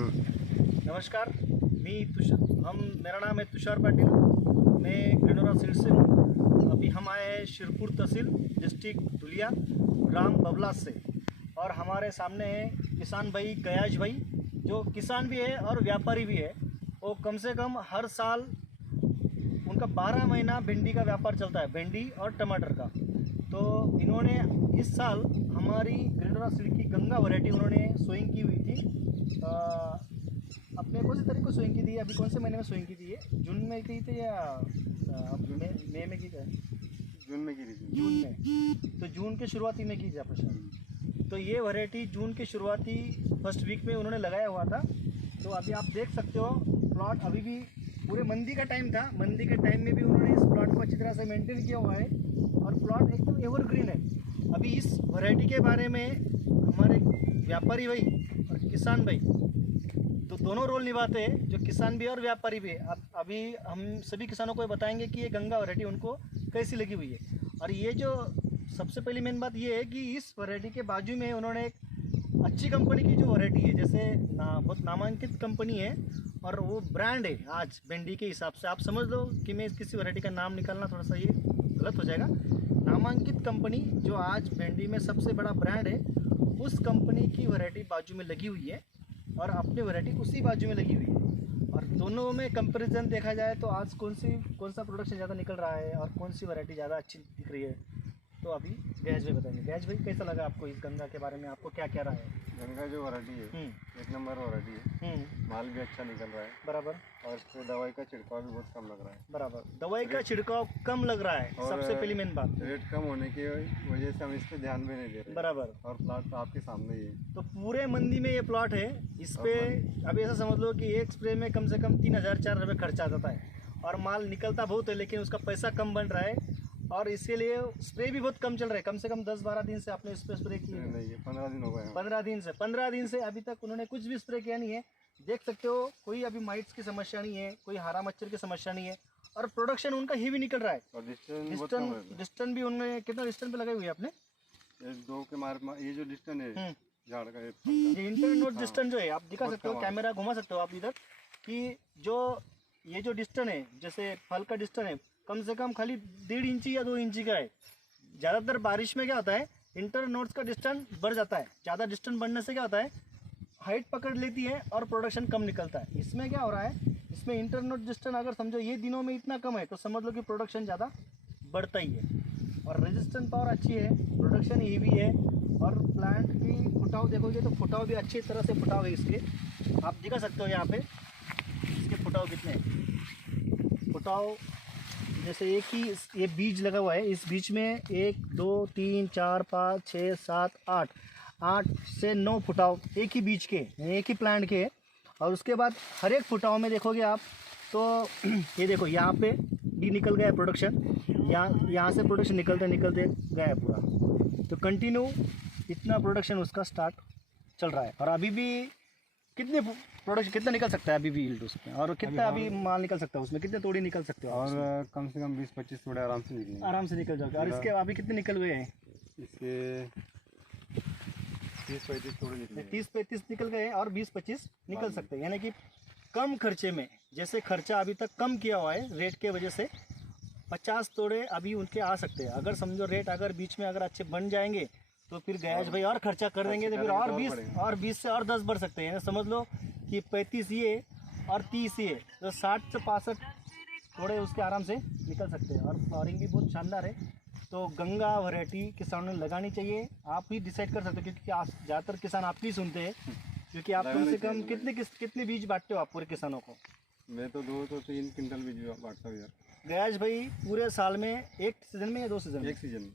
नमस्कार, मेरा नाम है तुषार पाटिल। मैं ग्रेनोरा सीड से हूँ। अभी हम आए हैं शिरपुर तहसील, डिस्ट्रिक्ट धुलिया, ग्राम बबलास से। और हमारे सामने है किसान भाई गयाज भाई, जो किसान भी है और व्यापारी भी है। वो कम से कम हर साल उनका 12 महीना भिंडी का व्यापार चलता है, भिंडी और टमाटर का। तो इन्होंने इस साल हमारी ग्रेनोरा सीड की गंगा वैरायटी उन्होंने सोइंग की हुई थी। अपने कौन सी तारीख को सोइंग की थी? अभी कौन से महीने में सोइंग की थी? ये जून में की थी या मई में की थी? जून में की थी। जून में, तो जून के शुरुआती में की थी। तो ये वैरायटी जून के शुरुआती फर्स्ट वीक में उन्होंने लगाया हुआ था। तो अभी आप देख सकते हो प्लॉट अभी भी पूरे मंदी का टाइम था। मंदी के टाइम में भी उन्होंने इस प्लॉट को अच्छी तरह से मेंटेन किया हुआ है और प्लॉट एकदम एवरग्रीन है। अभी इस वैरायटी के बारे में हमारे व्यापारी भाई और किसान भाई तो दोनों रोल निभाते हैं, जो किसान भी और व्यापारी भी है। अब अभी हम सभी किसानों को बताएंगे कि ये गंगा वैरायटी उनको कैसी लगी हुई है। और ये जो सबसे पहली मेन बात ये है कि इस वैरायटी के बाजू में उन्होंने एक अच्छी कंपनी की जो वैरायटी है, जैसे बहुत नामांकित कंपनी है और वो ब्रांड है आज भिंडी के हिसाब से। आप समझ लो कि मैं किसी वैरायटी का नाम निकालना थोड़ा सा ये गलत हो जाएगा। नामांकित कंपनी जो आज भिंडी में सबसे बड़ा ब्रांड है, उस कंपनी की वैरायटी बाजू में लगी हुई है और अपनी वैरायटी उसी बाजू में लगी हुई है। और दोनों में कंपैरिजन देखा जाए तो आज कौन सा प्रोडक्शन ज़्यादा निकल रहा है और कौन सी वैरायटी ज़्यादा अच्छी दिख रही है, तो अभी गैज भाई बताएंगे। गैज भाई, कैसा लगा आपको इस गंगा के बारे में? आपको क्या क्या रहा है? गंगा जो वैरायटी है एक नंबर वैरायटी है। माल भी अच्छा निकल रहा है बराबर। और इस पर दवाई का छिड़काव भी बहुत कम लग रहा है। बराबर, दवाई का छिड़काव कम लग रहा है, सबसे पहली मेन बात। रेट कम होने की वजह से हम इस पे ध्यान भी नहीं दे रहे। बराबर। और प्लाट तो आपके सामने ही है। तो पूरे मंदी में ये प्लॉट है। इस पे अभी ऐसा समझ लो कि एक स्प्रे में कम से कम 3,000-4,000 रुपये खर्चा आ जाता है और माल निकलता बहुत है, लेकिन उसका पैसा कम बन रहा है। और इसके लिए स्प्रे भी बहुत कम चल रहा है। कम से कम 10-12 दिन से आपने इस पर स्प्रे किए? नहीं, 15 दिन हो गए। 15 दिन से अभी तक उन्होंने कुछ भी स्प्रे किया नहीं है। देख सकते हो, कोई अभी माइट्स की समस्या नहीं है, कोई हरा मच्छर की समस्या नहीं है और प्रोडक्शन उनका ही भी निकल रहा है। और डिस्टेंस भी उनमें कितना डिस्टेंस पे लगाई हुई है आपने? 1-2 के मार ये जो डिस्टेंस है झाड़ का, ये इंटरनोट डिस्टेंस जो है, आप दिखा सकते हो, कैमरा घुमा सकते हो आप इधर, कि जो ये जो डिस्टेंस है, जैसे फल का डिस्टेंस है, कम से कम खाली 1.5 इंची या 2 इंची का है। ज़्यादातर बारिश में क्या होता है, इंटर नोट्स का डिस्टेंस बढ़ जाता है। ज़्यादा डिस्टेंस बढ़ने से क्या होता है, हाइट पकड़ लेती है और प्रोडक्शन कम निकलता है। इसमें क्या हो रहा है, इसमें इंटर नोट डिस्टेंस अगर समझो ये दिनों में इतना कम है तो समझ लो कि प्रोडक्शन ज़्यादा बढ़ता ही है। और रेजिस्टेंस पावर अच्छी है, प्रोडक्शन ही भी है। और प्लांट की फुटाव देखोगे तो फुटाव भी अच्छी तरह से फुटाव है इसके। आप दिखा सकते हो यहाँ पे इसके फुटाव कितने हैं। फुटाव जैसे एक ही ये बीज लगा हुआ है, इस बीज में 1 2 3 4 5 6 7 8 से 9 फुटाव एक ही बीज के, एक ही प्लांट के। और उसके बाद हर एक फुटाव में देखोगे आप तो ये देखो यहाँ पे भी निकल गया प्रोडक्शन, यहाँ से प्रोडक्शन निकलते निकलते गया है पूरा। तो कंटिन्यू इतना प्रोडक्शन उसका स्टार्ट चल रहा है। और अभी भी कितने प्रोडक्शन कितना निकल सकता है अभी भी यील्ड उसमें, और कितना अभी माल निकल सकता है उसमें, कितने तोड़ी निकल सकते हो? और कम से कम 20-25 तोड़े आराम से निकलेंगे। आराम से निकल जाओगे। और इसके अभी कितने निकल हुए हैं? इसके 30-35 तोड़े निकले। 30-35 निकल गए और 20-25 निकल सकते हैं। यानी कि कम खर्चे में, जैसे खर्चा अभी तक कम किया हुआ है रेट के वजह से, 50 तोड़े अभी उनके आ सकते हैं। अगर समझो रेट अगर बीच में अगर अच्छे बन जाएंगे तो फिर गैस भाई और खर्चा कर देंगे तो फिर और 20 से और 10 बढ़ सकते हैं। समझ लो कि 35 ये और 30 ये, तो 60 से 65 थोड़े उसके आराम से निकल सकते हैं। और फ्लावरिंग भी बहुत शानदार है। तो गंगा वैरायटी किसानों ने लगानी चाहिए। आप ही डिसाइड कर सकते हो, क्योंकि ज़्यादातर किसान आप ही सुनते हैं, क्योंकि आप कम से कम कितने बीज बांटते हो आप पूरे किसानों को? मैं तो 2 तो 3 क्विंटल बीज बांटता हूँ यार। गैस भाई पूरे साल में एक सीजन में या 2 सीजन में?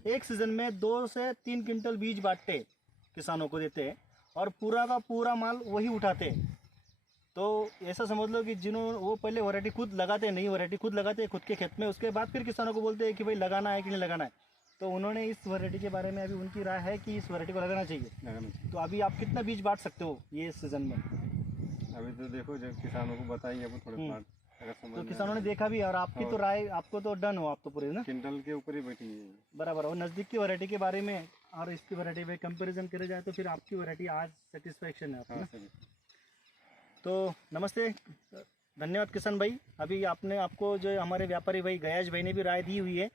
एक सीजन में 2 से 3 क्विंटल बीज बांटते किसानों को देते हैं और पूरा का पूरा माल वही उठाते हैं। तो ऐसा समझ लो कि जिन्होंने वो पहले वैरायटी खुद लगाते हैं, नई वैरायटी खुद लगाते हैं खुद के खेत में, उसके बाद फिर किसानों को बोलते हैं कि भाई लगाना है कि नहीं लगाना है। तो उन्होंने इस वैरायटी के बारे में अभी उनकी राय है कि इस वैरायटी को लगाना चाहिए। तो अभी आप कितना बीज बांट सकते हो ये सीजन में? अभी तो देखो जब किसानों को बताएंगे वो थोड़े प्लांट तो किसानों ने देखा भी, और आपकी तो राय, आपको तो डन हो आप तो पूरे ना क्विंटल के ऊपर ही बैठी है। बराबर। और नज़दीक की वैरायटी के बारे में और इसकी वैरायटी में कंपैरिजन करे जाए तो फिर आपकी वैरायटी आज सेटिस्फेक्शन है आपको ना? तो नमस्ते, धन्यवाद किसान भाई। अभी आपको जो हमारे व्यापारी भाई गयाज भाई ने भी राय दी हुई है,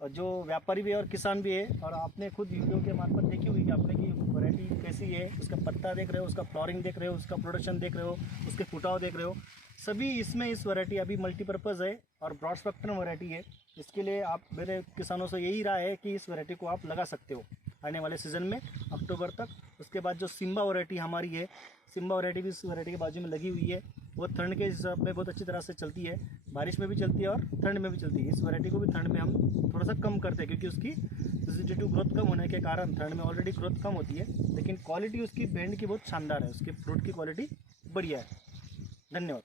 और जो व्यापारी भी है और किसान भी है, और आपने खुद वीडियो के मार्फत देखी हुई है आपने कि वैरायटी कैसी है, उसका पत्ता देख रहे हो, उसका फ्लॉरिंग देख रहे हो, उसका प्रोडक्शन देख रहे हो, उसके फुटाव देख रहे हो, सभी इसमें इस वैरायटी अभी मल्टीपर्पज़ है और ब्रॉड स्पेक्ट्रम वैरायटी है। इसके लिए आप मेरे किसानों से यही राय है कि इस वैरायटी को आप लगा सकते हो आने वाले सीज़न में अक्टूबर तक। उसके बाद जो सिम्बा वैरायटी हमारी है, सिम्बा वैरायटी भी इस वैरायटी के बाजू में लगी हुई है। वो ठंड के हिसाब में बहुत अच्छी तरह से चलती है, बारिश में भी चलती है और ठंड में भी चलती है। इस वैरायटी को भी ठंड में हम थोड़ा सा कम करते हैं, क्योंकि उसकी वेजिटेटिव ग्रोथ कम होने के कारण ठंड में ऑलरेडी ग्रोथ कम होती है, लेकिन क्वालिटी उसकी बैंड की बहुत शानदार है, उसके फ्रूट की क्वालिटी बढ़िया है। धन्यवाद।